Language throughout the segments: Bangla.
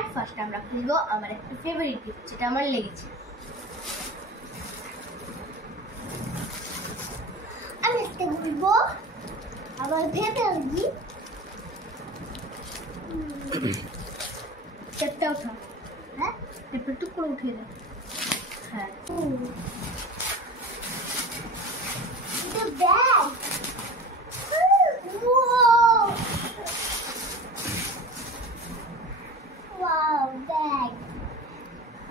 আর ফার্স্ট আমরা খুলবো আমার একটা ফেভারিট গিফট, যেটা আমার লেগেছে। আমি একটা খুলবো আমার ফেভারিট গিফট। টেপটা উঠা, হ্যাঁ টেপটা টুক করে উঠিয়ে দে। হ্যাঁ এটা ব্যাগ। Wow bag.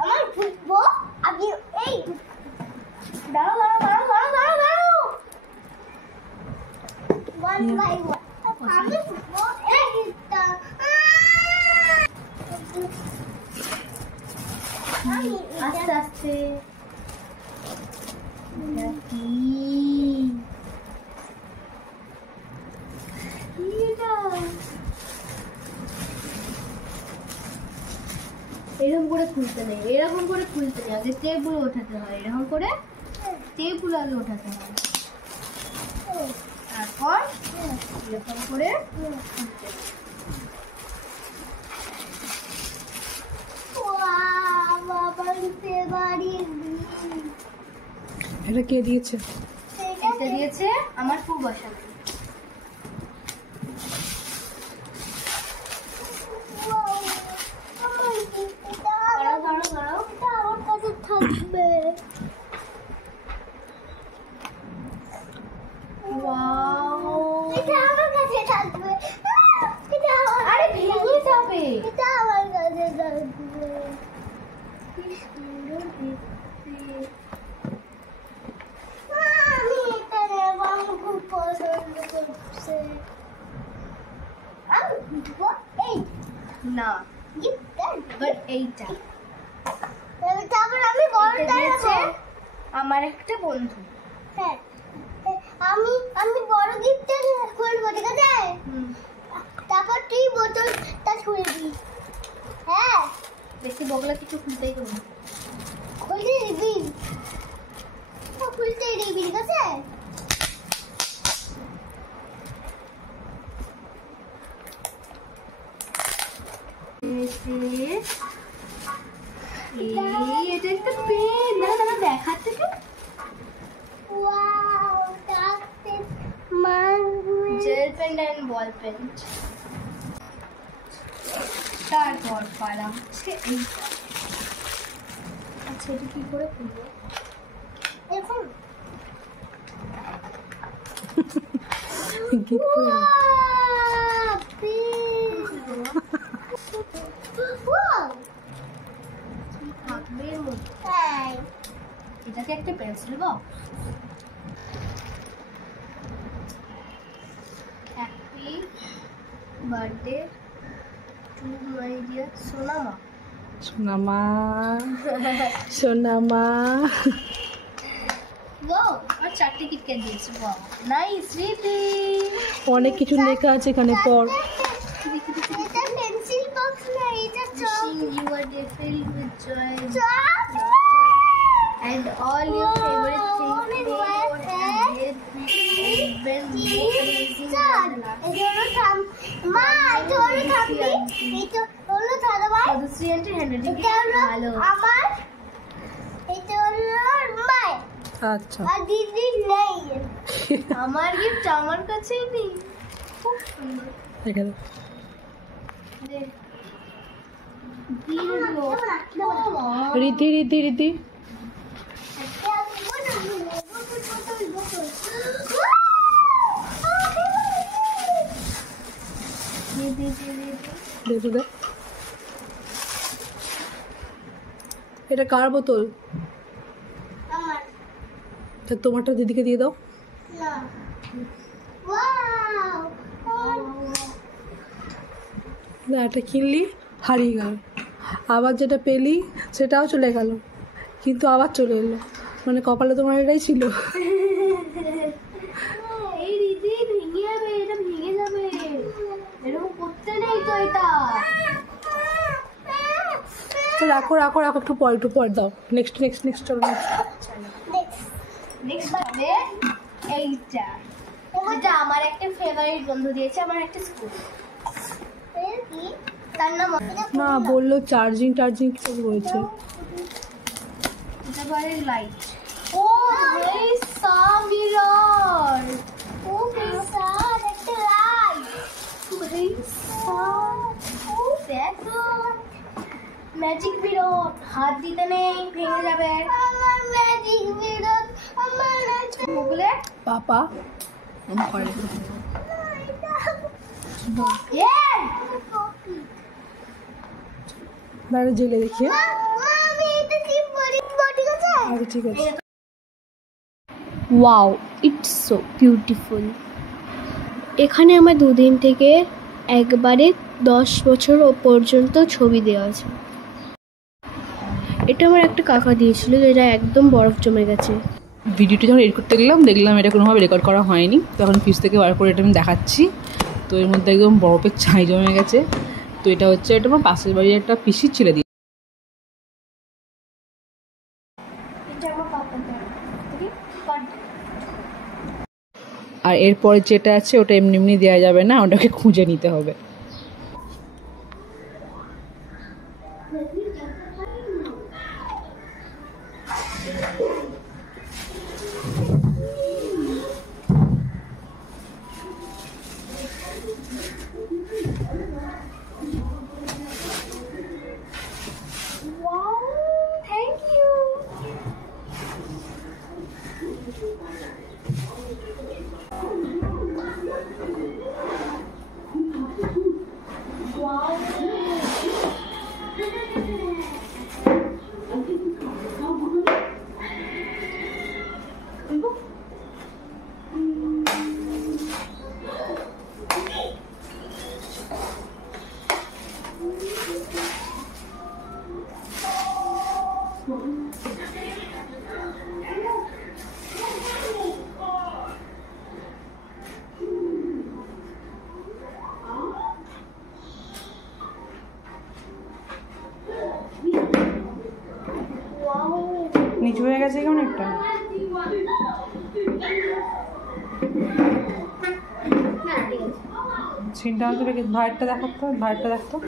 আমার খুলবো আমি এই দাঁড়াও দাঁড়াও দাঁড়াও দাঁড়াও দাঁড়াও দাঁড়াও ওয়ান বাই ওয়ান। আমি খুলবো এইটা। আস্তে আস্তে এরকম করে খুলতে নেই, এরকম করে খুলতে নেই, আগে টেপগুলো ওঠাতে হয়, এরকম করে টেপগুলো আগে ওঠাতে হয়, তারপর এরকম করে খুলতে। এটা কে দিয়েছে? এটা দিয়েছে আমার পূর্বশা। আমার কাছে থাকবে। এটা আমার কাছে থাকবে। আরে ভেঙে যাবে। এটা আমার কাছে থাকবে। কি সুন্দর দেখতে। আমি এটা নেব, আমার খুব পছন্দ করছে। আমি নিব এই না বাট এইটা। তারপর আমি বড়টা নেব। আমার একটা বন্ধু। হ্যাঁ আমি বড় গিফটটা খুলবো, ঠিক আছে? তারপর তুই বোতলটা খুলবি। হ্যাঁ বেশি বগলা কিছু খুলতেই দেবো, খুলতে দিবি, খুলতেই দিবি, ঠিক আছে? এটা একটা পেন, দাঁড়া দেখাতে তো। Wow dark gel pen and ball pen. তারপর পালাম এইটা। আচ্ছা এটা কি করে খুলবো এখন? এটাকে একটা pencil box. Happy birthday to my dear Sonama. Sonama Sonama. Wow আর চারটি কিটক্যাট দিয়েছে। Wow nice Ridi. অনেক কিছু লেখা আছে এখানে পর। এটা পেন্সিল বক্স না, এটা চক। You are filled with joy and all your favorite things আচ্ছা আমার গিফট আমার কাছেই নেই। খুব সুন্দর। এখানে রীতি রীতি রীতি দেখো দেখ, এটা কার বোতল? তোমারটা দিদিকে দিয়ে দাও। না এটা কিনলি হারিয়ে গেল, আবার যেটা পেলি সেটাও চলে গেল, কিন্তু আবার চলে এলো, মানে কপালে তোমার এটাই ছিল। এই রীতি ভেঙে যাবে, এটা ভেঙে যাবে, এরকম করতে নেই তো। এটা রাখো রাখো রাখো, একটু পর দাও। নেক্সট নেক্সট নেক্সট চলো নেক্সট হবে এইটা। এটা আমার একটা ফেভারিট বন্ধু দিয়েছে, আমার একটা স্কুল। তার না বললো চার্জিং সব রয়েছে। তারপরে লাইট। ও ভেসা মিরর, ও ভেসা একটা লাইট, ভেসা। ও দেখো ম্যাজিক মিরর, হাত দিতে নেই ভেঙে যাবে। আমার ম্যাজিক মিরর, আমার ওগুলো পাপা করে দাঁড়া জেলে দেখি। আচ্ছা ঠিক আছে। Wow, it's so beautiful. এখানে আমার দুদিন থেকে একবারে 10 বছর পর্যন্ত ছবি দেওয়া আছে। এটা আমার একটা কাকা দিয়েছিল, যেটা একদম বরফ জমে গেছে। ভিডিওটা যখন এডিট করতে দেখলাম এটা কোনোভাবে রেকর্ড করা হয়নি, তো এখন ফ্রিজ থেকে বার করে এটা আমি দেখাচ্ছি। তো এর মধ্যে একদম বরফের ছাই জমে গেছে। তো এটা হচ্ছে এটা আমার পাশের বাড়ির একটা পিসির ছেলে দিয়ে। আর এরপরে যেটা আছে ওটা এমনি এমনি দেওয়া যাবে না, ওটাকে খুঁজে নিতে হবে। নিচু হয়ে গেছে কেমন একটা। সিনটা ভাইয়েরটা দেখাতো, ভাইয়েরটা দেখতো।